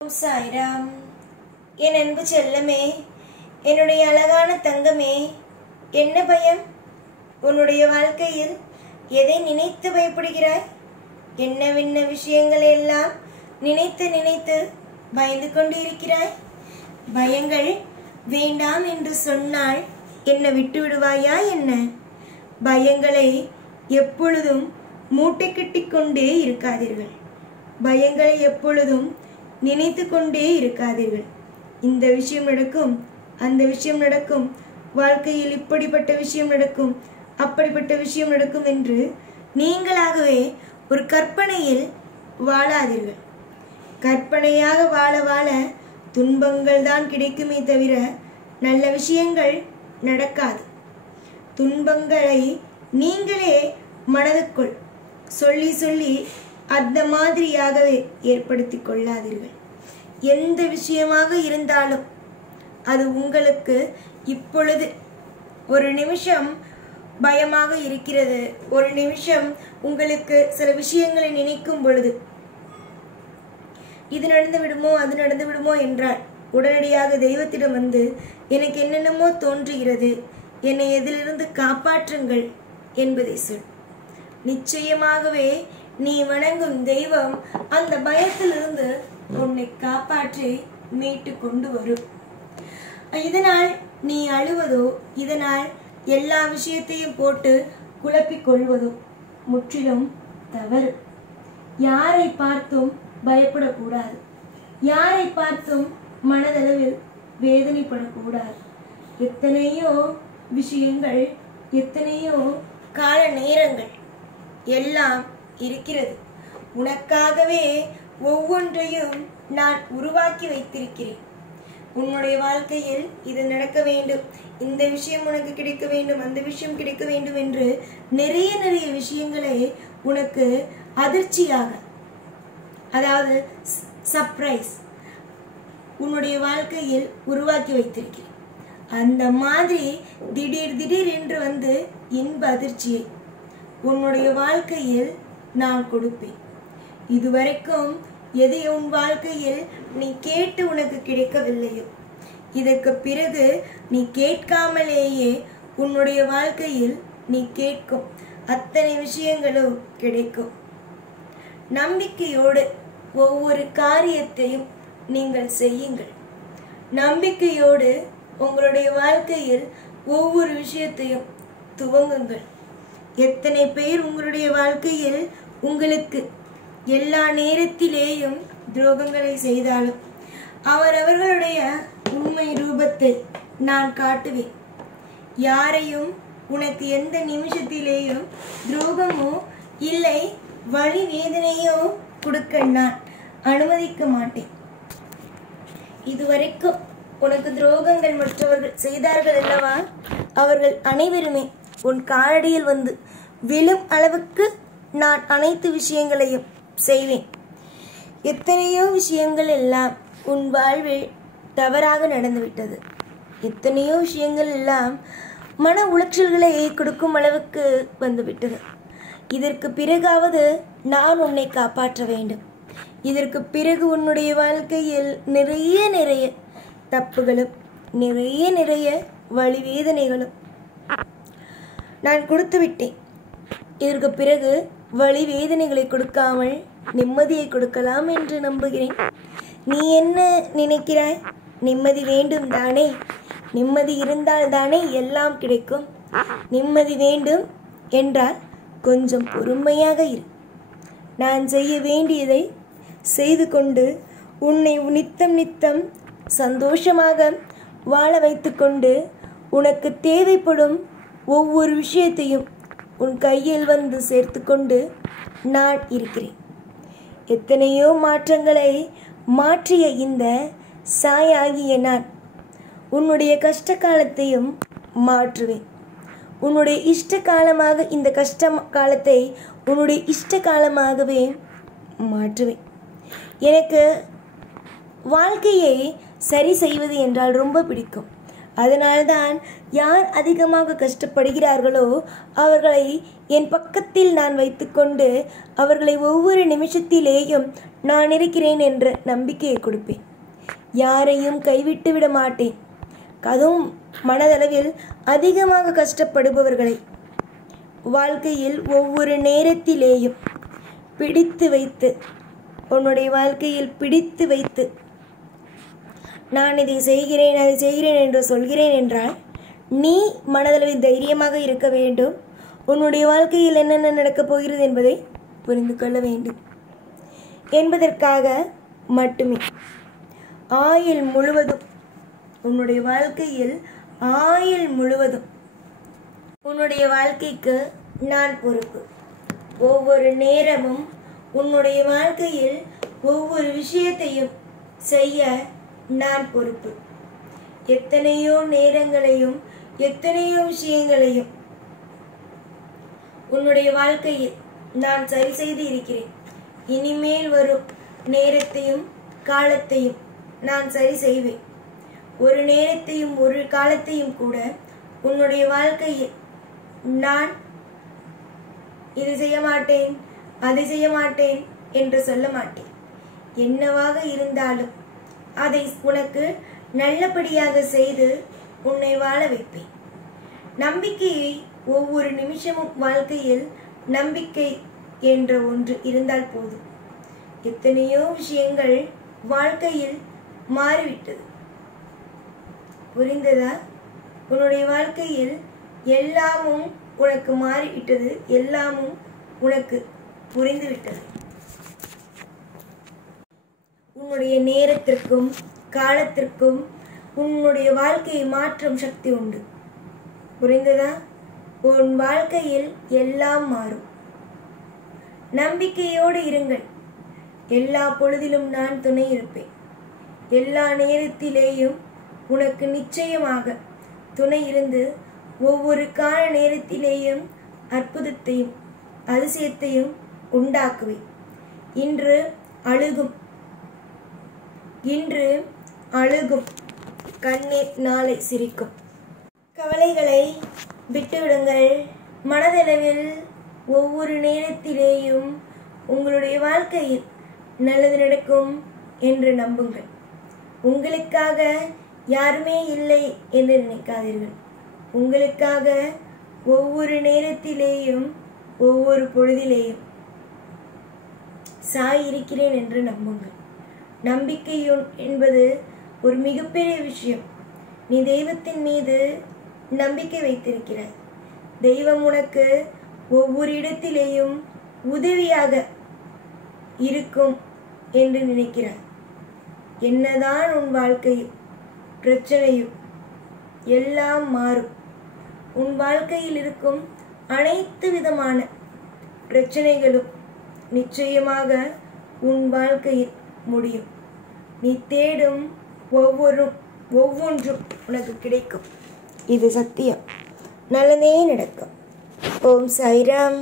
சாய்ராம். என் அன்பு செல்லமே, என்னுடைய அழகான தங்கமே, என்ன பயம்? உன்னுடைய வாழ்க்கையில் எதை நினைத்து பயப்படுகிறாய்? என்னவென்ன விஷயங்களை எல்லாம் நினைத்து நினைத்து பயந்து கொண்டு இருக்கிறாய்? பயங்கள் வேண்டாம் என்று சொன்னால் என்ன விட்டு விடுவாயா என்ன? பயங்களை எப்பொழுதும் மூட்டை கட்டிக் கொண்டே இருக்காதீர்கள். பயங்களை எப்பொழுதும் நினைத்து கொண்டே இருக்காதீர்கள். இந்த விஷயம் நடக்கும், அந்த விஷயம் நடக்கும், வாழ்க்கையில் இப்படிப்பட்ட விஷயம் நடக்கும், அப்படிப்பட்ட விஷயம் நடக்கும் என்று நீங்களாகவே ஒரு கற்பனையில் வாழாதீர்கள். கற்பனையாக வாழ வாழ துன்பங்கள் தான் கிடைக்குமே தவிர நல்ல விஷயங்கள் நடக்காது. துன்பங்களை நீங்களே மனதுக்குள் சொல்லி சொல்லி அந்த மாதிரியாகவே ஏற்படுத்தி கொள்ளாதீர்கள். எந்த விஷயமாக இருந்தாலும் அது உங்களுக்கு இப்பொழுது ஒரு நிமிஷம் பயமாக இருக்கிறது, ஒரு நிமிஷம் உங்களுக்கு சில விஷயங்களை நினைக்கும் பொழுது இது நடந்து விடுமோ அது நடந்து விடுமோ என்றால் உடனடியாக தெய்வத்திடம் வந்து எனக்கு என்னென்னமோ தோன்றுகிறது, என்னை எதிலிருந்து காப்பாற்றுங்கள் என்பதை சொல். நிச்சயமாகவே நீ வணங்கும் தெய்வம் அந்த பயத்திலிருந்து உன்னை காப்பாற்றி மீட்டு கொண்டு வரும். இதனால் நீ அழுவதோ, இதனால் எல்லா விஷயத்தையும் போட்டு குழப்பிக் கொள்வதோ முற்றிலும் தவறு. யாரை பார்த்தும் பயப்படக்கூடாது, யாரை பார்த்தும் மனதளவில் வேதனைப்படக்கூடாது. எத்தனையோ விஷயங்கள், எத்தனையோ கால நேரங்கள் எல்லாம் இருக்கிறது. உனக்காகவே ஒவ்வொன்றையும் நான் உருவாக்கி வைத்திருக்கிறேன். உன்னுடைய வாழ்க்கையில் இது நடக்க வேண்டும், இந்த விஷயம் உனக்கு கிடைக்க வேண்டும், அந்த விஷயம் கிடைக்க வேண்டும் என்று நிறைய நிறைய விஷயங்களை உனக்கு அதிர்ச்சியாக, அதாவது சர்ப்ரைஸ், உன்னுடைய வாழ்க்கையில் உருவாக்கி வைத்திருக்கிறேன். அந்த மாதிரி திடீர் திடீர் என்று வந்து இன்ப அதிர்ச்சியை உன்னுடைய வாழ்க்கையில் நான் கொடுப்பேன். இதுவரைக்கும் எது உன் வாழ்க்கையில் நீ கேட்டு உனக்கு கிடைக்கவில்லையோ, இதற்கு பிறகு நீ கேட்காமலேயே உன்னுடைய வாழ்க்கையில் நீ கேட்கும் அத்தனை விஷயங்களும் கிடைக்கும். நம்பிக்கையோடு ஒவ்வொரு காரியத்தையும் நீங்கள் செய்யுங்கள். நம்பிக்கையோடு உங்களுடைய வாழ்க்கையில் ஒவ்வொரு விஷயத்தையும் துவங்குங்கள். எத்தனை பேர் உங்களுடைய வாழ்க்கையில் உங்களுக்கு எல்லா நேரத்திலேயும் துரோகங்களை செய்தாலும் அவரவர்களுடைய உண்மை ரூபத்தை நான் காட்டுவேன். யாரையும் உனக்கு எந்த நிமிஷத்திலேயும் துரோகமோ இல்லை வலி வேதனையோ கொடுக்க நான் அனுமதிக்க மாட்டேன். இதுவரைக்கும் உனக்கு துரோகங்கள் மற்றவர்கள் செய்தார்கள் அல்லவா, அவர்கள் அனைவருமே உன் காலடியில் வந்து விழும் அளவுக்கு நான் அனைத்து விஷயங்களையும் செய்வேன். எத்தனையோ விஷயங்கள் எல்லாம் உன் வாழ்வில் தவறாக நடந்துவிட்டது. எத்தனையோ விஷயங்கள் எல்லாம் மன உளைச்சல்களை கொடுக்கும் அளவுக்கு வந்துவிட்டது. இதற்கு பிறகாவது நான் உன்னை காப்பாற்ற வேண்டும். இதற்கு பிறகு உன்னுடைய வாழ்க்கையில் நிறைய நிறைய தப்புகளும் நிறைய நிறைய வலி வேதனைகளும் நான் கொடுத்து விட்டேன். இதற்கு பிறகு வலி வேதனைகளை கொடுக்காமல் நிம்மதியை கொடுக்கலாம் என்று நம்புகிறேன். நீ என்ன நினைக்கிறாய்? நிம்மதி வேண்டும் தானே? நிம்மதி இருந்தால் தானே எல்லாம் கிடைக்கும். நிம்மதி வேண்டும் என்றால் கொஞ்சம் பொறுமையாக இரு. நான் செய்ய வேண்டியதை செய்து கொண்டு உன்னை நித்தம் நித்தம் சந்தோஷமாக வாழ வைத்து கொண்டு உனக்கு தேவைப்படும் ஒவ்வொரு விஷயத்தையும் உன் கையில் வந்து சேர்த்து கொண்டு நான் இருக்கிறேன். எத்தனையோ மாற்றங்களை மாற்றிய இந்த சாயாகிய நான் உன்னுடைய கஷ்ட காலத்தையும் மாற்றுவேன். உன்னுடைய இஷ்ட காலமாக இந்த கஷ்ட காலத்தை உன்னுடைய இஷ்ட காலமாகவே மாற்றுவேன். எனக்கு வாழ்க்கையை சரி செய்வது என்றால் ரொம்ப பிடிக்கும். அதனால்தான் யார் அதிகமாக கஷ்டப்படுகிறார்களோ அவர்களை என் பக்கத்தில் நான் வைத்துக்கொண்டு அவர்களை ஒவ்வொரு நிமிஷத்திலேயும் நான் இருக்கிறேன் என்ற நம்பிக்கையை கொடுப்பேன். யாரையும் கைவிட்டு விட மாட்டேன். அதுவும் மனதளவில் அதிகமாக கஷ்டப்படுபவர்களை வாழ்க்கையில் ஒவ்வொரு நேரத்திலேயும் பிடித்து வைத்து, உன்னுடைய வாழ்க்கையில் பிடித்து வைத்து, நான் இதை செய்கிறேன் அதை செய்கிறேன் என்று சொல்கிறேன் என்றால் நீ மனதளவில் தைரியமாக இருக்க வேண்டும். உன்னுடைய வாழ்க்கையில் என்னென்ன நடக்கப் போகிறது என்பதை புரிந்து கொள்ள வேண்டும் என்பதற்காக மட்டுமே ஆயுள் முழுவதும், உன்னுடைய வாழ்க்கையில் ஆயுள் முழுவதும் உன்னுடைய வாழ்க்கைக்கு நான் பொறுப்பு. ஒவ்வொரு நேரமும் உன்னுடைய வாழ்க்கையில் ஒவ்வொரு விஷயத்தையும் செய்ய நான் பொறுப்பு. எத்தனையோ நேரங்களையும் எத்தனையோ விஷயங்களையும் உன்னுடைய வாழ்க்கையில் நான் சரி செய்து இருக்கிறேன். இனிமேல் வரும் நேரத்தையும் காலத்தையும் நான் சரி செய்வேன். ஒரு நேரத்தையும் ஒரு காலத்தையும் கூட உன்னுடைய வாழ்க்கையில் நான் இது செய்ய மாட்டேன் அதை செய்ய மாட்டேன் என்று சொல்ல மாட்டேன். என்னவாக இருந்தாலும் அதை உனக்கு நல்லபடியாக செய்து உன்னை வாழ வைப்பேன். நம்பிக்கையை ஒவ்வொரு நிமிஷமும் வாழ்க்கையில் நம்பிக்கை என்ற ஒன்று இருந்தால் போதும். எத்தனையோ விஷயங்கள் வாழ்க்கையில் மாறிவிட்டது. புரிந்ததா? உன்னுடைய வாழ்க்கையில் எல்லாமும் உனக்கு மாறிவிட்டது. எல்லாமும் உனக்கு புரிந்துவிட்டது. உன்னுடைய நேரத்திற்கும் காலத்திற்கும் உன்னுடைய வாழ்க்கையை மாற்றும் சக்தி உண்டு. புரிந்ததா? உன் வாழ்க்கையில் எல்லாம் மாறும். நம்பிக்கையோடு இருங்கள். எல்லா பொழுதிலும் நான் துணை இருப்பேன். எல்லா நேரத்திலேயும் உனக்கு நிச்சயமாக துணை இருந்து ஒவ்வொரு கால நேரத்திலேயும் அற்புதத்தையும் அதிசயத்தையும் உண்டாக்குவேன். இன்று அழுகும் கண்ணீர் நாளை சிரிக்கும். கவலைகளை விட்டுவிடுங்கள். மனதளவில் ஒவ்வொரு நேரத்திலேயும் உங்களுடைய வாழ்க்கையில் நல்லது நடக்கும் என்று நம்புங்கள். உங்களுக்காக யாருமே இல்லை என்று நினைக்காதீர்கள். உங்களுக்காக ஒவ்வொரு நேரத்திலேயும் ஒவ்வொரு பொழுதிலேயும் சாய் இருக்கிறேன் என்று நம்புங்கள். நம்பிக்கை என்பது ஒரு மிகப்பெரிய விஷயம். நீ தெய்வத்தின் மீது நம்பிக்கை வைத்திருக்கிறாய். தெய்வம் உனக்கு ஒவ்வொரு இடத்திலேயும் உதவியாக இருக்கும் என்று நினைக்கிறாய். என்னதான் உன் வாழ்க்கையில் பிரச்சனையும் எல்லாம் மாறும். உன் வாழ்க்கையில் இருக்கும் அனைத்து விதமான பிரச்சனைகளும் நிச்சயமாக உன் வாழ்க்கையில் முடியும். நீ தேடும் ஒவ்வொன்றும் உனக்கு கிடைக்கும். இது சத்தியம். நல்லதே நடக்கும். ஓம் சாய்ராம்.